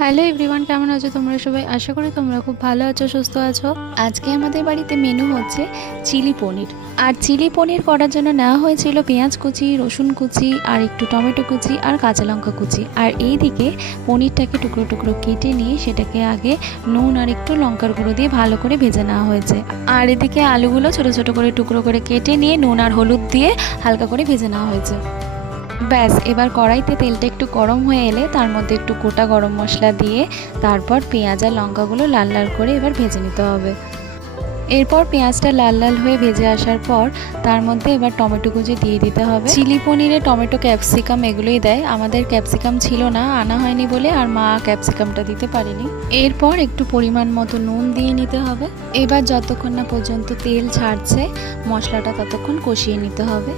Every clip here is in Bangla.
হ্যালো এভরিওয়ান, কেমন আছো তোমরা সবাই? আশা করি তোমরা খুব ভালো আছো, সুস্থ আছো। আজকে আমাদের বাড়িতে মেনু হচ্ছে চিলি পনির। আর চিলি পনির করার জন্য নেওয়া হয়েছিল পেঁয়াজ কুচি, রসুন কুচি, আর একটু টমেটো কুচি আর কাঁচা লঙ্কা কুচি। আর এই দিকে পনিরটাকে টুকরো টুকরো কেটে নিয়ে সেটাকে আগে নুন আর একটু লঙ্কার গুঁড়ো দিয়ে ভালো করে ভেজে নেওয়া হয়েছে। আর এদিকে আলুগুলো ছোটো ছোটো করে টুকরো করে কেটে নিয়ে নুন আর হলুদ দিয়ে হালকা করে ভেজে নেওয়া হয়েছে। ব্যাস, এবার কড়াইতে তেলটা একটু গরম হয়ে এলে তার মধ্যে একটু গোটা গরম মশলা দিয়ে তারপর পেঁয়াজ আর লঙ্কাগুলো লাল লাল করে এবার ভেজে নিতে হবে। এরপর পেঁয়াজটা লাল লাল হয়ে ভেজে আসার পর তার মধ্যে এবার টমেটো কুচি দিয়ে দিতে হবে। চিলি পনিরে টমেটো, ক্যাপসিকাম এগুলোই দেয়। আমাদের ক্যাপসিকাম ছিল না, আনা হয়নি বলে, আর মা ক্যাপসিকামটা দিতে পারেনি। এরপর একটু পরিমাণ মতো নুন দিয়ে নিতে হবে। এবার যতক্ষণ না পর্যন্ত তেল ছাড়ছে মশলাটা ততক্ষণ কষিয়ে নিতে হবে।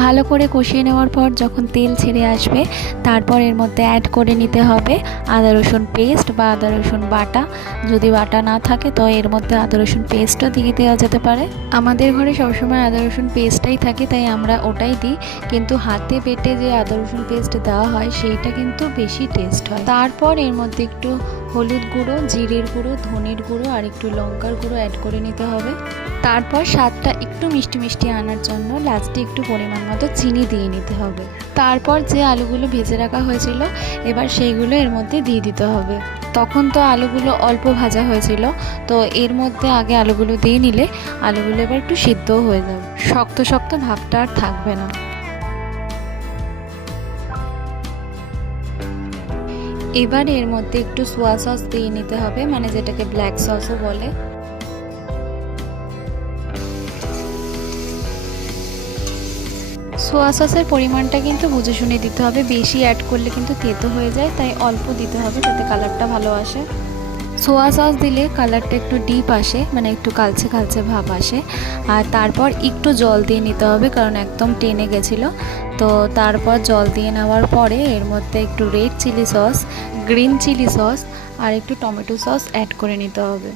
ভালো করে কষিয়ে নেওয়ার পর যখন তেল ছেড়ে আসবে তারপর এর মধ্যে অ্যাড করে নিতে হবে আদা রসুন পেস্ট বা আদা রসুন বাটা। যদি বাটা না থাকে তো এর মধ্যে আদা রসুন পেস্টও দিয়ে দেওয়া যেতে পারে। আমাদের ঘরে সবসময় আদা রসুন পেস্টটাই থাকে, তাই আমরা ওটাই দিই। কিন্তু হাতে বেটে যে আদা রসুন পেস্ট দেওয়া হয় সেইটা কিন্তু বেশি টেস্ট হয়। তারপর এর মধ্যে একটু হলুদ গুঁড়ো, জিরের গুঁড়ো, ধনের গুঁড়ো আর একটু লঙ্কার গুঁড়ো অ্যাড করে নিতে হবে। তারপর স্বাদটা একটু মিষ্টি মিষ্টি আনার জন্য লাস্টে একটু পরিমাণ মতো চিনি দিয়ে নিতে হবে। তারপর যে আলুগুলো ভেজে রাখা হয়েছিল এবার সেইগুলো এর মধ্যে দিয়ে দিতে হবে। তখন তো আলুগুলো অল্প ভাজা হয়েছিল, তো এর মধ্যে আগে আলুগুলো দিয়ে নিলে আলুগুলো এবার একটু সিদ্ধও হয়ে যাবে, শক্ত শক্ত ভাবটা আর থাকবে না। এবার এর মধ্যে একটু সোয়া সস দিয়ে নিতে হবে, মানে যেটাকে ব্ল্যাক সসও বলে। সোয়া সসের পরিমাণটা কিন্তু বুঝে শুনে দিতে হবে, বেশি অ্যাড করলে কিন্তু তেতো হয়ে যায়, তাই অল্প দিতে হবে যাতে কালারটা ভালো আসে। সোয়া সস দিলে কালারটা একটু ডিপ আসে, মানে একটু কালচে কালচে ভাব আসে। আর তারপর একটু জল দিয়ে নিতে হবে, কারণ একদম টেনে গেছিলো। তো তারপর জল দিয়ে নেওয়ার পরে এর মধ্যে একটু red chilli sauce, green chilli sauce আর একটু টমেটো সস অ্যাড করে নিতে হবে।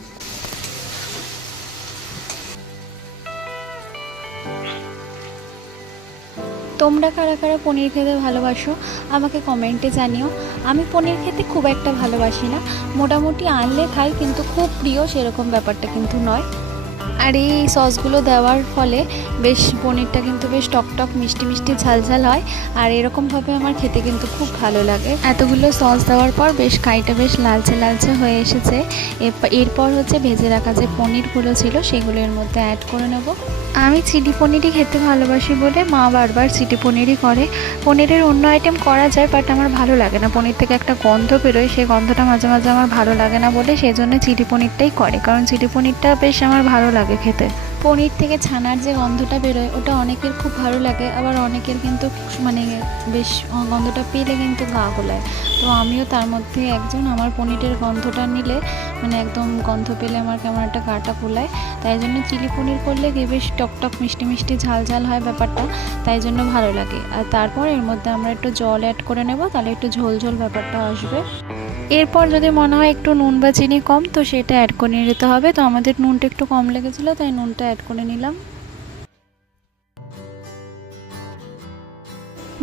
তোমরা কারা কারা পনির খেতে ভালোবাসো আমাকে কমেন্টে জানিও। আমি পনির খেতে খুব একটা ভালোবাসি না, মোটামুটি আনলে খাই, কিন্তু খুব প্রিয় সেরকম ব্যাপারটা কিন্তু নয়। আর এই সসগুলো দেওয়ার ফলে বেশ পনিরটা কিন্তু বেশ টকটক মিষ্টি মিষ্টি ঝালঝাল হয়, আর এরকমভাবে আমার খেতে কিন্তু খুব ভালো লাগে। এতগুলো সস দেওয়ার পর বেশ কাইটা বেশ লালচে লালচে হয়ে এসেছে। এরপর হচ্ছে ভেজে রাখা যে পনিরগুলো ছিল সেগুলো এর মধ্যে অ্যাড করে নেব। আমি চিলি পনিরই খেতে ভালোবাসি বলে মা বারবার চিলি পনিরই করে। পনিরের অন্য আইটেম করা যায়, বাট আমার ভালো লাগে না। পনির থেকে একটা গন্ধ বেরোয়, সেই গন্ধটা মাঝে মাঝে আমার ভালো লাগে না বলে সেই জন্য চিলি পনিরটাই করে, কারণ চিলি পনিরটা বেশ আমার ভালো লাগে খেতে। পনির থেকে ছানার যে গন্ধটা বেরোয় ওটা অনেকের খুব ভালো লাগে, আবার অনেকের কিন্তু মানে বেশ গন্ধটা পেলে কিন্তু গা গোলায়। তো আমিও তার মধ্যে একজন। আমার পনিরের গন্ধটা নিলে মানে একদম গন্ধ পেলে আমার কেমন একটা গাটা গোলায়, তাই জন্য চিলি পনির করলে বেশ টকটক মিষ্টি মিষ্টি ঝাল ঝাল হয় ব্যাপারটা, তাই জন্য ভালো লাগে। আর তারপর এর মধ্যে আমরা একটু জল অ্যাড করে নেব, তাহলে একটু ঝোল ঝোল ব্যাপারটা আসবে। এরপর যদি মনে হয় একটু নুন বা চিনি কম তো সেটা অ্যাড করে নিতে হবে। তো আমাদের নুনটা একটু কম লেগেছিলো তাই নুনটা অ্যাড করে নিলাম।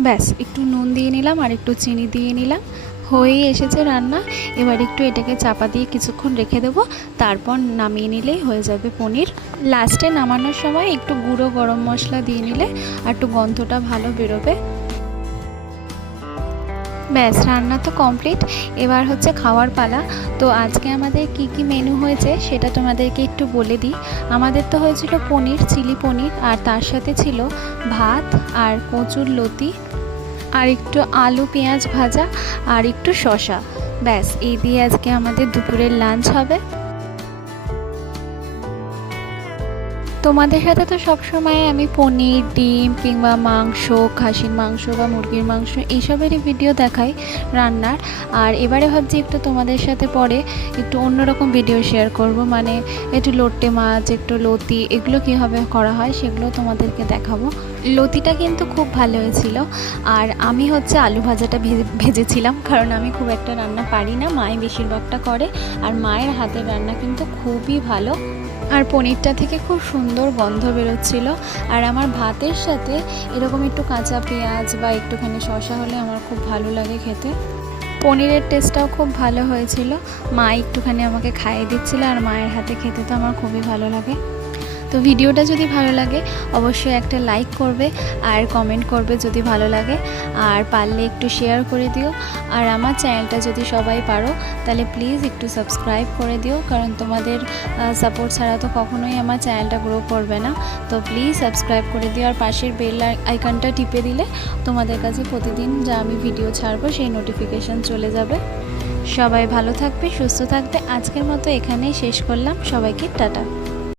ব্যাস, একটু নুন দিয়ে নিলাম আর একটু চিনি দিয়ে নিলাম, হয়েই এসেছে রান্না। এবার একটু এটাকে চাপা দিয়ে কিছুক্ষণ রেখে দেবো, তারপর নামিয়ে নিলেই হয়ে যাবে পনির। লাস্টে নামানোর সময় একটু গুঁড়ো গরম মশলা দিয়ে নিলে আর একটু গন্ধটা ভালো বেরোবে। ব্যাস, রান্না তো কমপ্লিট, এবার হচ্ছে খাওয়ার পালা। তো আজকে আমাদের কি কি মেনু হয়েছে সেটা তোমাদেরকে একটু বলে দিই। আমাদের তো হয়েছিল পনির, চিলি পনির, আর তার সাথে ছিল ভাত আর কচুর লতি আর একটু আলু পেঁয়াজ ভাজা আর একটু শসা। ব্যাস, এই দিয়ে আজকে আমাদের দুপুরের লাঞ্চ হবে। তোমাদের সাথে তো সবসময় আমি পনির, ডিম কিংবা মাংস, খাসির মাংস বা মুরগির মাংস এইসবেরই ভিডিও দেখাই রান্নার। আর এবারে ভাবছি একটু তোমাদের সাথে পরে একটু অন্যরকম ভিডিও শেয়ার করব, মানে একটু লোটে মাছ, একটু লতি, এগুলো কীভাবে করা হয় সেগুলো তোমাদেরকে দেখাবো। লতিটা কিন্তু খুব ভালো হয়েছিল। আর আমি হচ্ছে আলু ভাজাটা ভেজেছিলাম, কারণ আমি খুব একটা রান্না পারি না, মাই বেশিরভাগটা করে। আর মায়ের হাতের রান্না কিন্তু খুবই ভালো। আর পনিরটা থেকে খুব সুন্দর গন্ধ বেরোচ্ছিল। আর আমার ভাতের সাথে এরকম একটু কাঁচা পেঁয়াজ বা একটুখানি শসা হলে আমার খুব ভালো লাগে খেতে। পনিরের টেস্টটাও খুব ভালো হয়েছিল। মা একটুখানি আমাকে খাইয়ে দিচ্ছিল, আর মায়ের হাতে খেতে তো আমার খুবই ভালো লাগে। তো ভিডিওটা যদি ভালো লাগে অবশ্যই একটা লাইক করবে আর কমেন্ট করবে যদি ভালো লাগে, আর পারলে একটু শেয়ার করে দিও। আর আমার চ্যানেলটা যদি সবাই পারো তাহলে প্লিজ একটু সাবস্ক্রাইব করে দিও, কারণ তোমাদের সাপোর্ট ছাড়া তো কখনোই আমার চ্যানেলটা গ্রো করবে না। তো প্লিজ সাবস্ক্রাইব করে দিও, আর পাশের বেল আইকনটা টিপে দিলে তোমাদের কাছে প্রতিদিন যা আমি ভিডিও ছাড়বো সেই নোটিফিকেশান চলে যাবে। সবাই ভালো থাকবে, সুস্থ থাকবে। আজকের মতো এখানেই শেষ করলাম। সবাইকে টাটা।